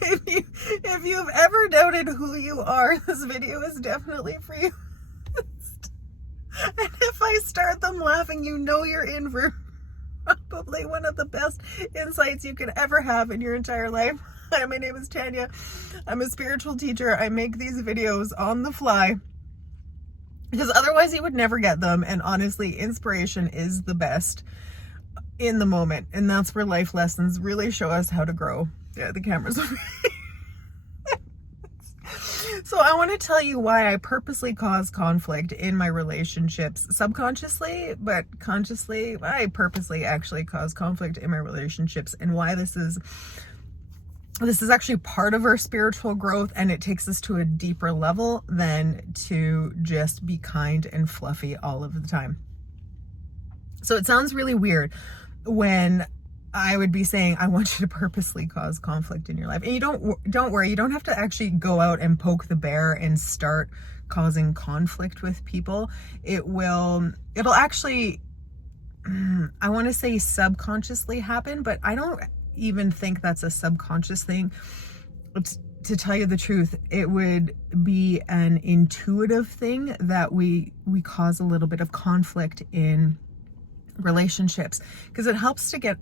If you've ever doubted who you are, this video is definitely for you. And if I start them laughing, you know you're in for probably one of the best insights you could ever have in your entire life. Hi, my name is Tanya. I'm a spiritual teacher. I make these videos on the fly because otherwise you would never get them. And honestly, inspiration is the best in the moment. And that's where life lessons really show us how to grow. Yeah, the camera's on me. So I want to tell you why I purposely cause conflict in my relationships, subconsciously, but consciously, I purposely actually cause conflict in my relationships, and why this is actually part of our spiritual growth, and it takes us to a deeper level than to just be kind and fluffy all of the time. So it sounds really weird when I would be saying, I want you to purposely cause conflict in your life. And you don't worry, you don't have to actually go out and poke the bear and start causing conflict with people. It'll actually, I want to say subconsciously happen, but I don't even think that's a subconscious thing. To tell you the truth, it would be an intuitive thing that we cause a little bit of conflict in relationships, because it helps to get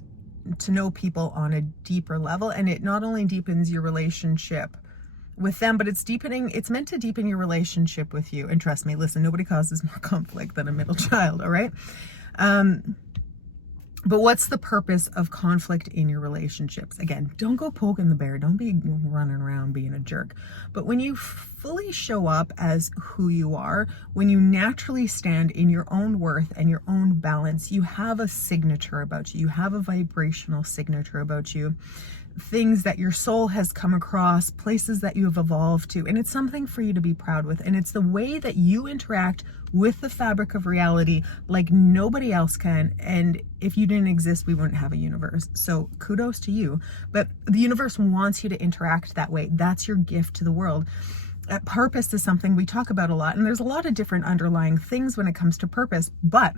to know people on a deeper level, and it not only deepens your relationship with them, but it's meant to deepen your relationship with you. And trust me, listen, nobody causes more conflict than a middle child, all right? But what's the purpose of conflict in your relationships? Again, don't go poking the bear. Don't be running around being a jerk. But when you fully show up as who you are, when you naturally stand in your own worth and your own balance, you have a signature about you. You have a vibrational signature about you. Things that your soul has come across, places that you have evolved to, and it's something for you to be proud with. And it's the way that you interact with the fabric of reality like nobody else can. And if you didn't exist, we wouldn't have a universe. So kudos to you. But the universe wants you to interact that way. That's your gift to the world. Purpose is something we talk about a lot, and there's a lot of different underlying things when it comes to purpose, but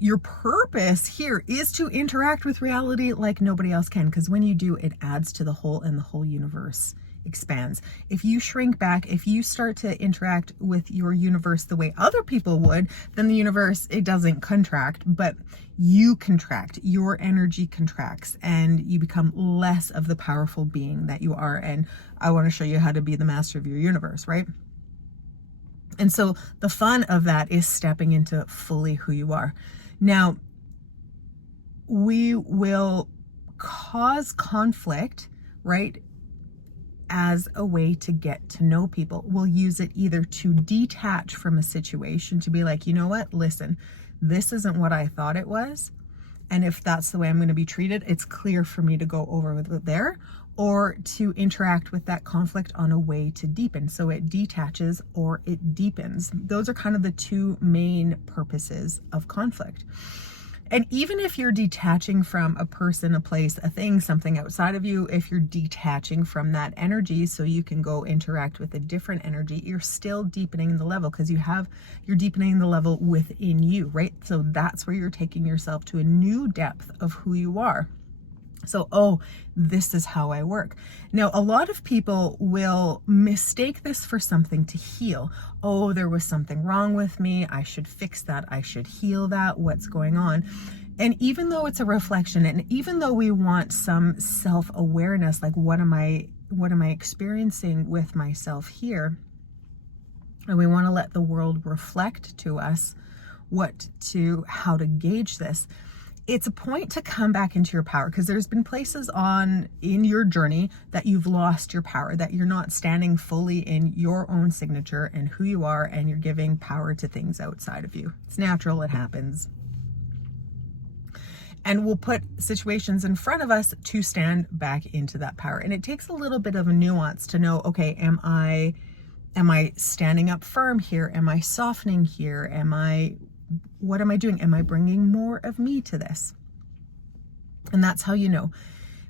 your purpose here is to interact with reality like nobody else can, because when you do, it adds to the whole, and the whole universe expands. If you shrink back, if you start to interact with your universe the way other people would, then the universe, it doesn't contract, but you contract, your energy contracts, and you become less of the powerful being that you are. And I want to show you how to be the master of your universe, right? And so the fun of that is stepping into fully who you are. Now, we will cause conflict, right, as a way to get to know people. We'll use it either to detach from a situation, to be like, you know what, listen, this isn't what I thought it was. And if that's the way I'm going to be treated, it's clear for me to go over with it there, or to interact with that conflict on a way to deepen. So it detaches or it deepens. Those are kind of the two main purposes of conflict. And even if you're detaching from a person, a place, a thing, something outside of you, if you're detaching from that energy so you can go interact with a different energy, you're still deepening the level, because you're deepening the level within you, right? So that's where you're taking yourself to a new depth of who you are. So, oh, this is how I work. Now, a lot of people will mistake this for something to heal. Oh, there was something wrong with me. I should fix that. I should heal that. What's going on? And even though it's a reflection, and even though we want some self-awareness, like what am I experiencing with myself here? And we want to let the world reflect to us how to gauge this. It's a point to come back into your power, because there's been places in your journey that you've lost your power, that you're not standing fully in your own signature and who you are, and you're giving power to things outside of you. It's natural, it happens. And we'll put situations in front of us to stand back into that power. And it takes a little bit of a nuance to know, okay, am I standing up firm here? Am I softening here? What am I doing? Am I bringing more of me to this? And that's how you know.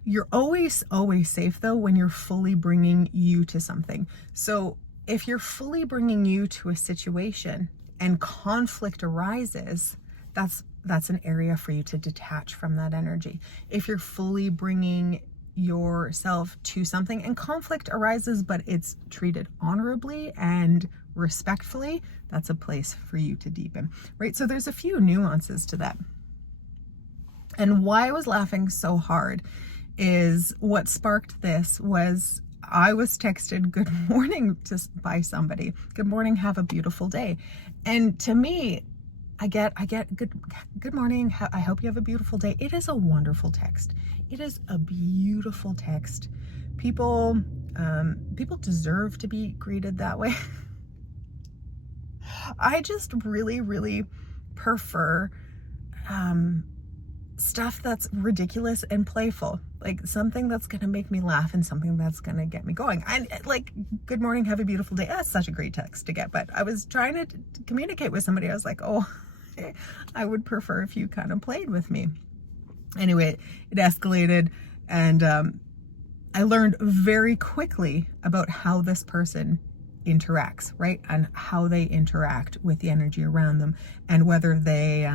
You're always safe, though, when you're fully bringing you to something. So if you're fully bringing you to a situation and conflict arises, that's an area for you to detach from that energy. If you're fully bringing yourself to something and conflict arises, but it's treated honorably and respectfully, that's a place for you to deepen, right? So there's a few nuances to that. And why I was laughing so hard is what sparked this was I was texted good morning by somebody. Good morning, have a beautiful day. And to me, I get good morning. I hope you have a beautiful day. It is a wonderful text. It is a beautiful text. People deserve to be greeted that way. I just really, really prefer stuff that's ridiculous and playful, like something that's going to make me laugh and something that's going to get me going. And like, good morning, have a beautiful day. That's such a great text to get, but I was trying to communicate with somebody. I was like, oh, I would prefer if you kind of played with me. Anyway, it escalated, and I learned very quickly about how this person interacts, right? And how they interact with the energy around them, and whether they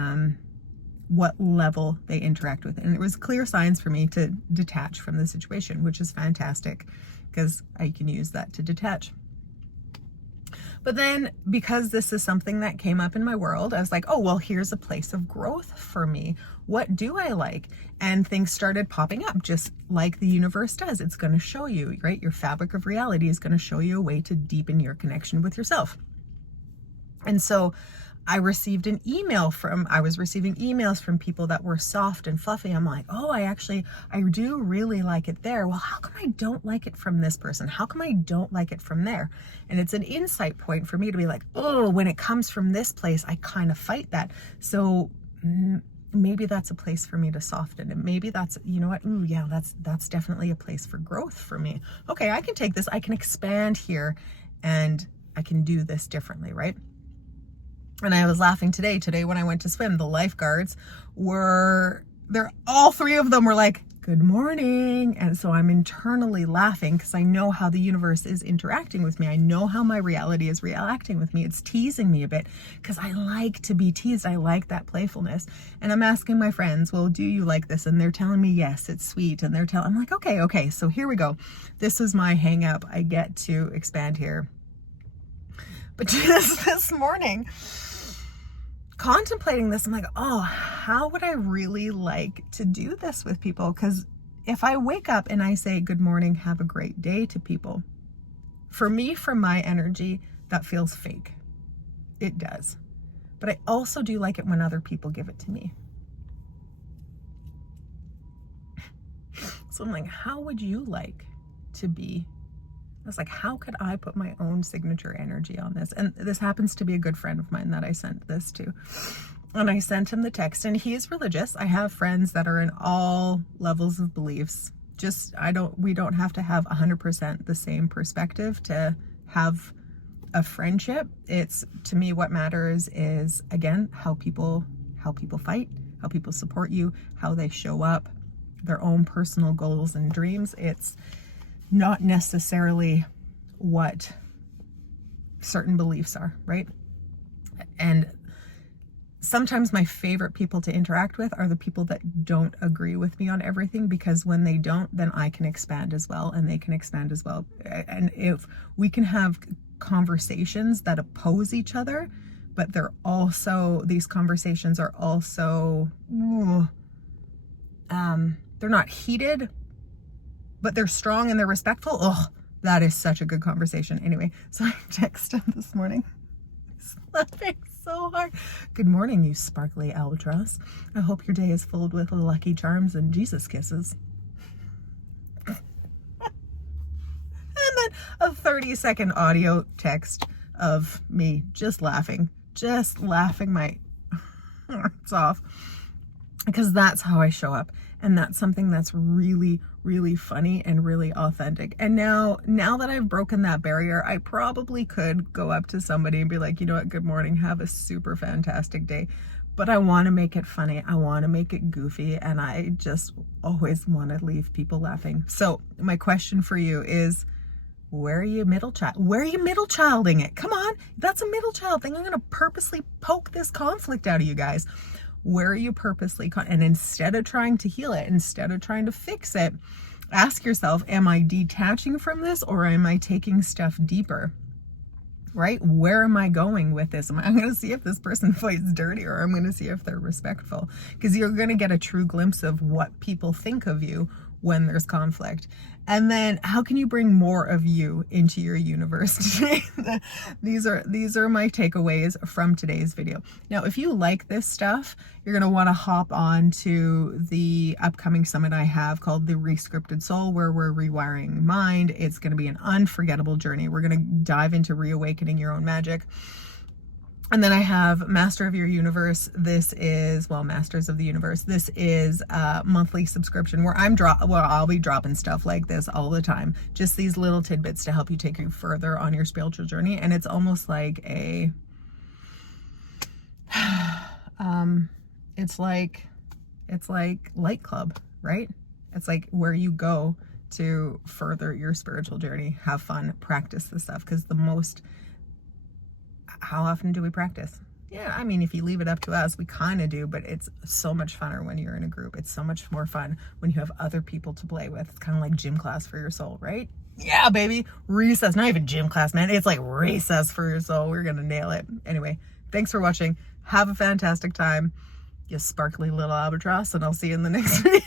what level they interact with. And it was clear signs for me to detach from the situation, which is fantastic because I can use that to detach. But then, because this is something that came up in my world, I was like, oh, well, here's a place of growth for me. What do I like? And things started popping up, just like the universe does. It's going to show you, right? Your fabric of reality is going to show you a way to deepen your connection with yourself. And so I was receiving emails from people that were soft and fluffy. I'm like, oh, I do really like it there. Well, how come I don't like it from this person? How come I don't like it from there? And it's an insight point for me to be like, oh, when it comes from this place, I kind of fight that. So maybe that's a place for me to soften. And maybe that's, you know what? Ooh, yeah, that's definitely a place for growth for me. Okay, I can take this, I can expand here, and I can do this differently, right? And I was laughing today when I went to swim, the lifeguards all three of them were like, good morning. And so I'm internally laughing because I know how the universe is interacting with me. I know how my reality is reacting with me. It's teasing me a bit because I like to be teased. I like that playfulness. And I'm asking my friends, well, do you like this? And they're telling me, yes, it's sweet. And I'm like, okay. So here we go. This is my hang up. I get to expand here. But just this morning, contemplating this, I'm like, oh, how would I really like to do this with people? Because if I wake up and I say, good morning, have a great day to people, for me, for my energy, that feels fake. It does. But I also do like it when other people give it to me. So I'm like, how would you like to be? I was like, how could I put my own signature energy on this? And this happens to be a good friend of mine that I sent this to. And I sent him the text, and he is religious. I have friends that are in all levels of beliefs. We don't have to have 100% the same perspective to have a friendship. It's, to me, what matters is, again, how people fight, how people support you, how they show up, their own personal goals and dreams. It's not necessarily what certain beliefs are, right? And sometimes my favorite people to interact with are the people that don't agree with me on everything, because when they don't, then I can expand as well, and they can expand as well. And if we can have conversations that oppose each other, but these conversations are also, they're not heated, but they're strong and they're respectful. Oh, that is such a good conversation. Anyway, so I texted him this morning. He's laughing so hard. Good morning, you sparkly albatross. I hope your day is filled with lucky charms and Jesus kisses. And then a 30-second audio text of me just laughing my hearts off, because that's how I show up. And that's something that's really, really funny and really authentic. And now that I've broken that barrier, I probably could go up to somebody and be like, you know what, good morning, have a super fantastic day. But I want to make it funny. I want to make it goofy. And I just always want to leave people laughing. So my question for you is, where are you middle childing it? Come on, that's a middle child thing. I'm going to purposely poke this conflict out of you guys. Where are you purposely and instead of trying to heal it, instead of trying to fix it, Ask yourself, am I detaching from this or am I taking stuff deeper? Right? Where am I going with this? I'm going to see if this person fights dirty, or I'm going to see if they're respectful, because you're going to get a true glimpse of what people think of you when there's conflict. And then how can you bring more of you into your universe today? These are my takeaways from today's video. Now, if you like this stuff, you're going to want to hop on to the upcoming summit I have called The Rescripted Soul, where we're rewiring mind. It's going to be an unforgettable journey. We're going to dive into reawakening your own magic. And then I have Master of Your Universe. This is, well, Masters of the Universe. This is a monthly subscription where I'll be dropping stuff like this all the time. Just these little tidbits to help you take you further on your spiritual journey. And it's almost like a, it's like Light Club, right? It's like where you go to further your spiritual journey, have fun, practice this stuff. Because how often do we practice? Yeah, I mean, if you leave it up to us, we kind of do, but it's so much funner when you're in a group. It's so much more fun when you have other people to play with. It's kind of like gym class for your soul, right? Yeah, baby. Recess, not even gym class, man. It's like recess for your soul. We're going to nail it. Anyway, thanks for watching. Have a fantastic time, you sparkly little albatross, and I'll see you in the next video.